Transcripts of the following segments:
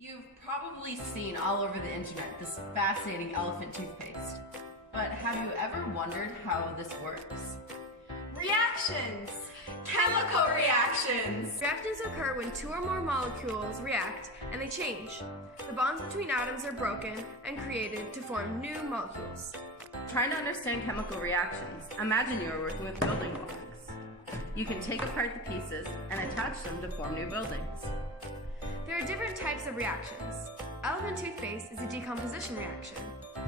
You've probably seen all over the internet this fascinating elephant toothpaste. But have you ever wondered how this works? Reactions! Chemical reactions! Reactions occur when two or more molecules react and they change. The bonds between atoms are broken and created to form new molecules. Trying to understand chemical reactions, imagine you are working with building blocks. You can take apart the pieces and attach them to form new buildings. There are different types of reactions. Elephant toothpaste is a decomposition reaction.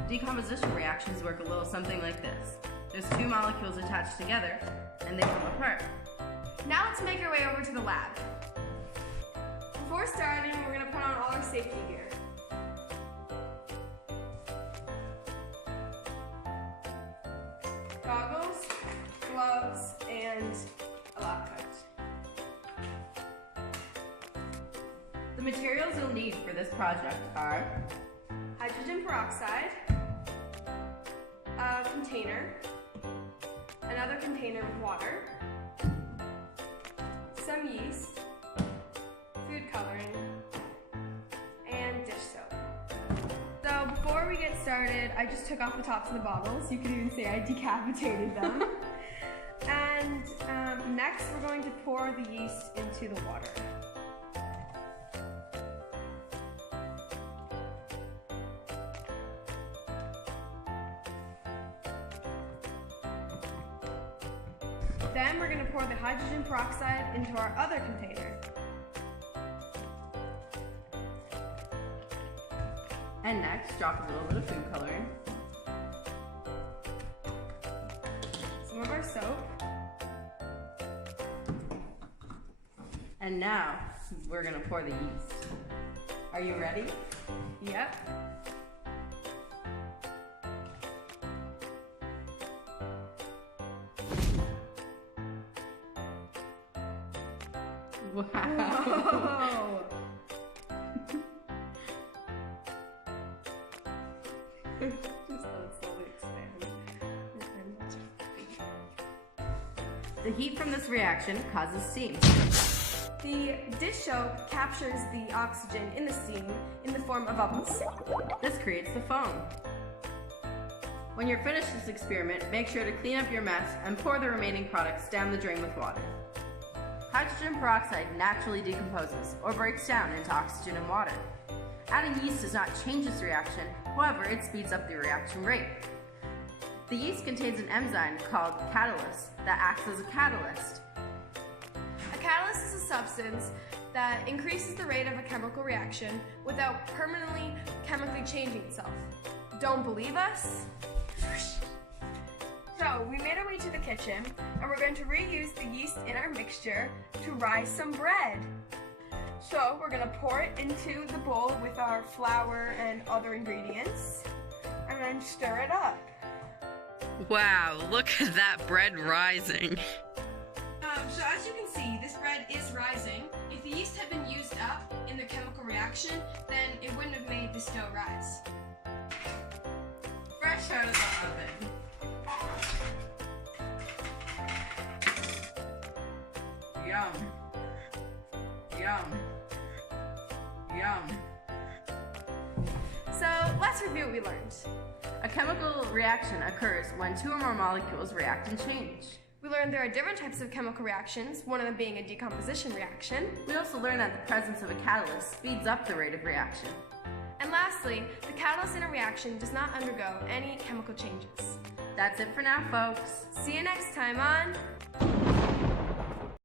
Decomposition reactions work a little something like this. There's two molecules attached together, and they come apart. Now let's make our way over to the lab. Before starting, we're going to put on all our safety gear. Goggles, gloves, and a lab coat. The materials you'll need for this project are Hydrogen peroxide, a container, another container with water, some yeast, food coloring, and dish soap. So before we get started, I just took off the tops of the bottles. You could even say I decapitated them. And next we're going to pour the yeast into the water. Then we're going to pour the hydrogen peroxide into our other container. And next, drop a little bit of food coloring. Some of our soap. And now, we're gonna pour the yeast. Are you ready? Yep. Wow. Whoa. Just let it slowly expand. The heat from this reaction causes steam. The dish soap captures the oxygen in the steam in the form of bubbles. This creates the foam. When you're finished this experiment, make sure to clean up your mess and pour the remaining products down the drain with water. Hydrogen peroxide naturally decomposes or breaks down into oxygen and water. Adding yeast does not change this reaction, however, it speeds up the reaction rate. The yeast contains an enzyme called catalase that acts as a catalyst. A catalyst is a substance that increases the rate of a chemical reaction without permanently chemically changing itself. Don't believe us? So we made our way to the kitchen and we're going to reuse the yeast in our mixture to rise some bread. So we're going to pour it into the bowl with our flour and other ingredients and then stir it up. Wow, look at that bread rising. So as you can see, this bread is rising. If the yeast had been used up in the chemical reaction, then it wouldn't have made this dough rise. Fresh out of the oven. Yum. Yum. Yum. So let's review what we learned. A chemical reaction occurs when two or more molecules react and change. We learned there are different types of chemical reactions, one of them being a decomposition reaction. We also learned that the presence of a catalyst speeds up the rate of reaction. And lastly, the catalyst in a reaction does not undergo any chemical changes. That's it for now, folks. See you next time on